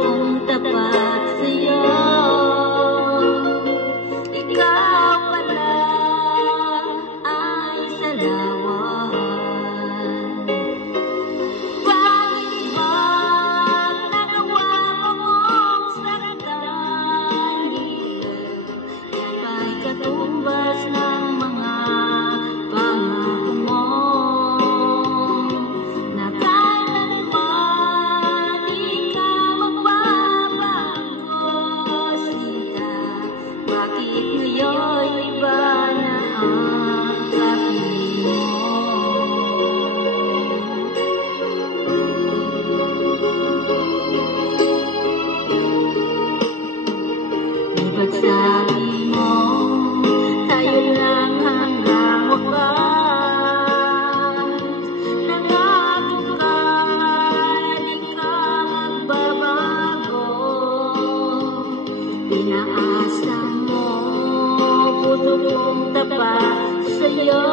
kong tapat sa'yo. Ikaw pala ay salawan. Bakit ba nagawa mong saktan dito? Yan ba'y katumbas ng mga pangako mo? Na kailanman di ka magbabago, Sinta. Bakit ngayon iba na ang kapiling mo? Diba't sabi mo, tayo lang hanggang wakas. Nangako ka na di ka magbabago. Pinaasa mo, puso kong tapat sa'yo.